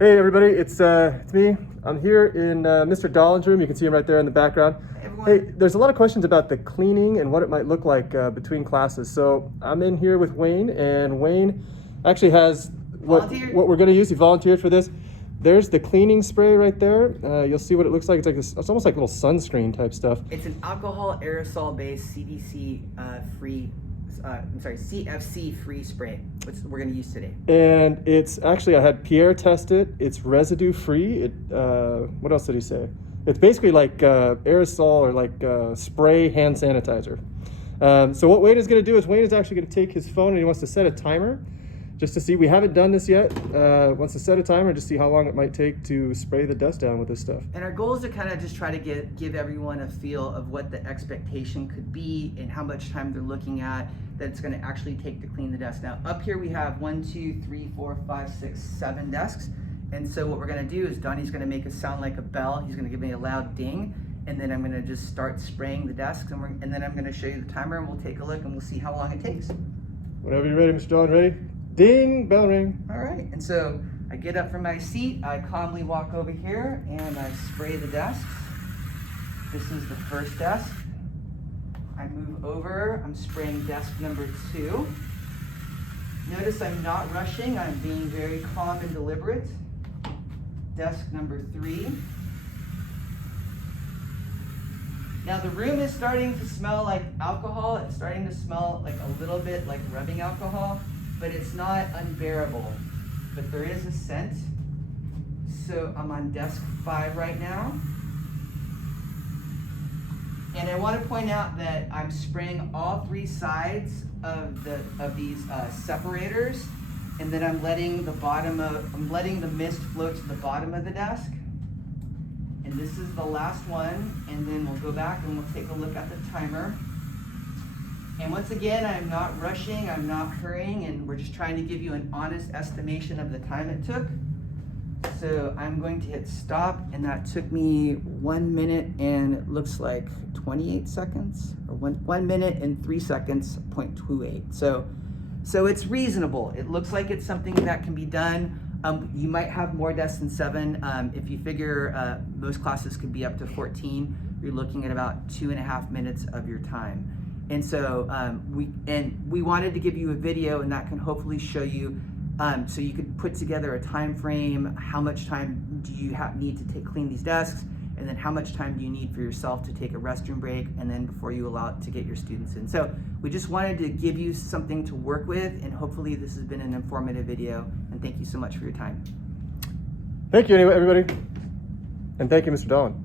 Hey everybody, it's me. I'm here in Mr. Dolan's room. You can see him right there in the background. Hey, there's a lot of questions about the cleaning and what it might look like between classes. So I'm in here with Wayne, and Wayne actually has what we're going to use. He volunteered for this. There's the cleaning spray right there. You'll see what it looks like. It's like this, it's almost like a little sunscreen type stuff. It's an alcohol aerosol based CDC free. CFC free spray, which we're going to use today. And it's actually, I had Pierre test it. It's residue free. What else did he say? It's basically like aerosol or like spray hand sanitizer. So what Wayne is going to do is Wayne is actually going to take his phone and he wants to set a timer just to see. We haven't done this yet. Wants to set a timer to see how long it might take to spray the dust down with this stuff. And our goal is to kind of just try to give everyone a feel of what the expectation could be and how much time they're looking at that it's going to actually take to clean the desk. Now up here we have 1, 2, 3, 4, 5, 6, 7 desks. And so what we're going to do is Donnie's going to make a sound like a bell. He's going to give me a loud ding, and then I'm going to just start spraying the desks, and then I'm going to show you the timer, and we'll take a look and we'll see how long it takes. Whenever you're ready, Mr. Dolan, ready? Ding, bell ring. All right, and so I get up from my seat, I calmly walk over here, and I spray the desks. This is the first desk. I move over, I'm spraying desk number 2. Notice I'm not rushing, I'm being very calm and deliberate. Desk number 3. Now the room is starting to smell like alcohol. It's starting to smell like a little bit like rubbing alcohol, but it's not unbearable. But there is a scent. So I'm on desk 5 right now. And I want to point out that I'm spraying all 3 sides of these separators, and then I'm letting the mist float to the bottom of the desk. And this is the last one, and then we'll go back and we'll take a look at the timer. And once again, I'm not rushing, I'm not hurrying, and we're just trying to give you an honest estimation of the time it took. So I'm going to hit stop, and that took me 1 minute and it looks like 28 seconds, or 1 minute and 3 seconds, 0.28. So it's reasonable. It looks like it's something that can be done. You might have more desks than 7. If you figure most classes could be up to 14, you're looking at about 2.5 minutes of your time. And so we wanted to give you a video, and that can hopefully show you, so you could put together a time frame. How much time do you need to clean these desks? And then how much time do you need for yourself to take a restroom break, and then before you allow it to get your students in. So we just wanted to give you something to work with, and hopefully this has been an informative video, and thank you so much for your time. Thank you, anyway, everybody. And thank you, Mr. Dolan.